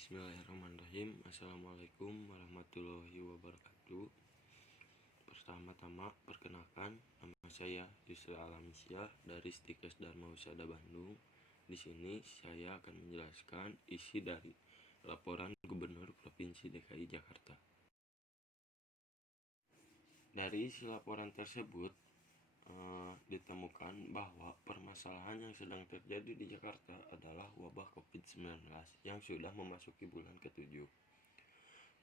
Bismillahirrahmanirrahim. Assalamualaikum warahmatullahi wabarakatuh. Pertama-tama perkenalkan, nama saya Yusra Alamsyah dari Stikes Dharma Husada Bandung. Di sini saya akan menjelaskan isi dari laporan Gubernur Provinsi DKI Jakarta. Dari isi laporan tersebut ditemukan bahwa permasalahan yang sedang terjadi di Jakarta adalah wabah COVID-19 yang sudah memasuki bulan ke-7.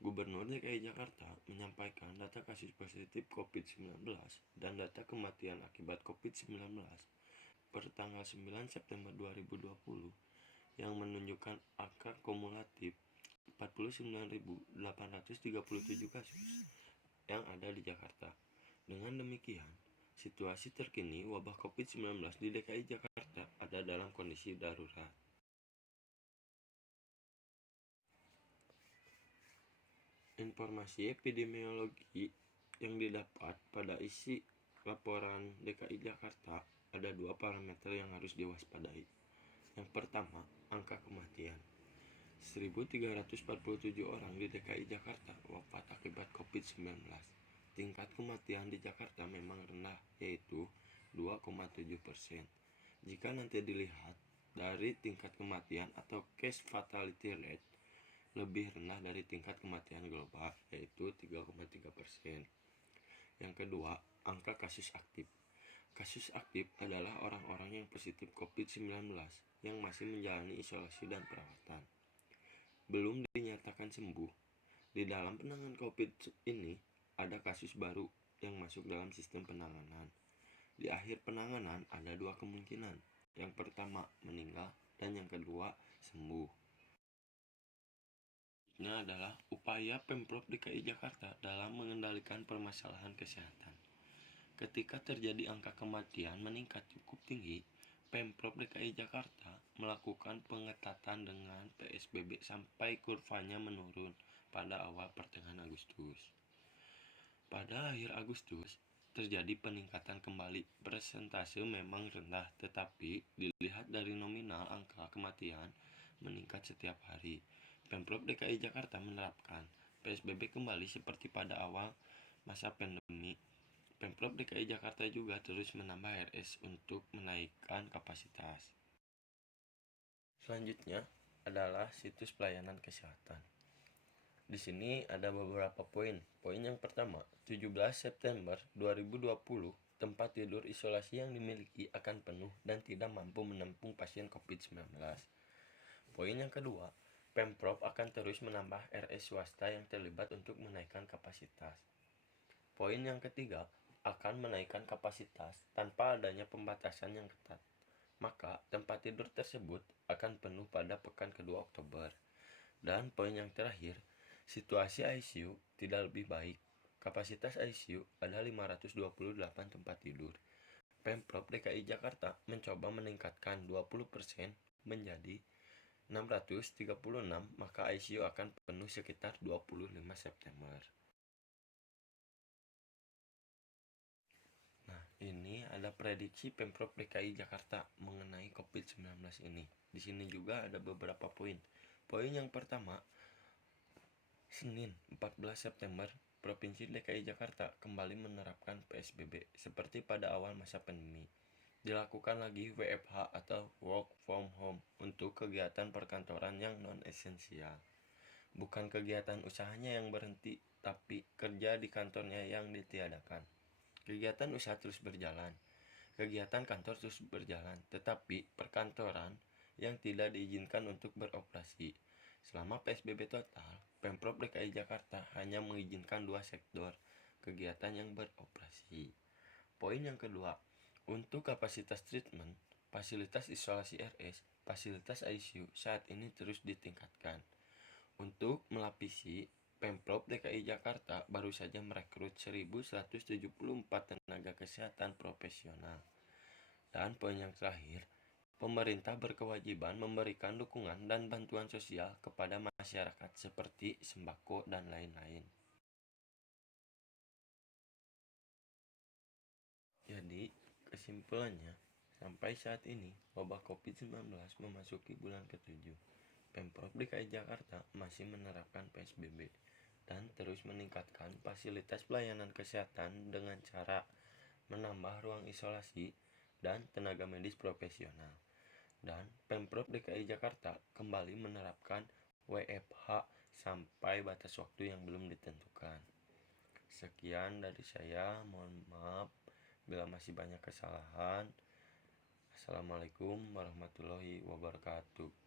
Gubernur DKI Jakarta menyampaikan data kasus positif COVID-19 dan data kematian akibat COVID-19 per tanggal 9 September 2020 yang menunjukkan angka kumulatif 49.837 kasus yang ada di Jakarta. Dengan demikian, situasi terkini wabah COVID-19 di DKI Jakarta ada dalam kondisi darurat. Informasi epidemiologi yang didapat pada isi laporan DKI Jakarta ada dua parameter yang harus diwaspadai. Yang pertama, angka kematian. 1.347 orang di DKI Jakarta wafat akibat COVID-19. Tingkat kematian di Jakarta memang rendah, yaitu 2,7%. Jika nanti dilihat dari tingkat kematian atau case fatality rate, lebih rendah dari tingkat kematian global, yaitu 3,3%. Yang kedua, angka kasus aktif. Kasus aktif adalah orang-orang yang positif COVID-19 yang masih menjalani isolasi dan perawatan, belum dinyatakan sembuh. Di dalam penanganan COVID ini, ada kasus baru yang masuk dalam sistem penanganan. Di akhir penanganan ada dua kemungkinan. Yang pertama, meninggal, dan yang kedua, sembuh. Ini adalah upaya Pemprov DKI Jakarta dalam mengendalikan permasalahan kesehatan. Ketika terjadi angka kematian meningkat cukup tinggi, Pemprov DKI Jakarta melakukan pengetatan dengan PSBB sampai kurvanya menurun pada awal pertengahan Agustus. Pada akhir Agustus, terjadi peningkatan kembali. Persentase memang rendah, tetapi dilihat dari nominal angka kematian meningkat setiap hari. Pemprov DKI Jakarta menerapkan PSBB kembali seperti pada awal masa pandemi. Pemprov DKI Jakarta juga terus menambah RS untuk menaikkan kapasitas. Selanjutnya adalah situs pelayanan kesehatan. Di sini ada beberapa poin. Poin yang pertama, 17 September 2020, tempat tidur isolasi yang dimiliki akan penuh dan tidak mampu menampung pasien COVID-19. Poin yang kedua, Pemprov akan terus menambah RS swasta yang terlibat untuk menaikkan kapasitas. Poin yang ketiga, akan menaikkan kapasitas tanpa adanya pembatasan yang ketat. Maka tempat tidur tersebut akan penuh pada pekan kedua Oktober. Dan poin yang terakhir, situasi ICU tidak lebih baik. Kapasitas ICU ada 528 tempat tidur. Pemprov DKI Jakarta mencoba meningkatkan 20% menjadi 636, maka ICU akan penuh sekitar 25 September. Nah, ini ada prediksi Pemprov DKI Jakarta mengenai COVID-19 ini. Di sini juga ada beberapa poin. Poin yang pertama, Senin 14 September, Provinsi DKI Jakarta kembali menerapkan PSBB seperti pada awal masa pandemi. Dilakukan lagi WFH atau Work from Home untuk kegiatan perkantoran yang non-esensial. Bukan kegiatan usahanya yang berhenti, tapi kerja di kantornya yang ditiadakan. Kegiatan usaha terus berjalan, kegiatan kantor terus berjalan, tetapi perkantoran yang tidak diizinkan untuk beroperasi. Selama PSBB total, Pemprov DKI Jakarta hanya mengizinkan 2 sektor kegiatan yang beroperasi. Poin yang kedua, untuk kapasitas treatment, fasilitas isolasi RS, fasilitas ICU saat ini terus ditingkatkan. Untuk melapisi, Pemprov DKI Jakarta baru saja merekrut 1.174 tenaga kesehatan profesional. Dan poin yang terakhir, pemerintah berkewajiban memberikan dukungan dan bantuan sosial kepada masyarakat seperti sembako dan lain-lain. Jadi, kesimpulannya, sampai saat ini wabah COVID-19 memasuki bulan ke-7. Pemprov DKI Jakarta masih menerapkan PSBB dan terus meningkatkan fasilitas pelayanan kesehatan dengan cara menambah ruang isolasi dan tenaga medis profesional. Dan Pemprov DKI Jakarta kembali menerapkan WFH sampai batas waktu yang belum ditentukan. Sekian dari saya, mohon maaf bila masih banyak kesalahan. Assalamualaikum warahmatullahi wabarakatuh.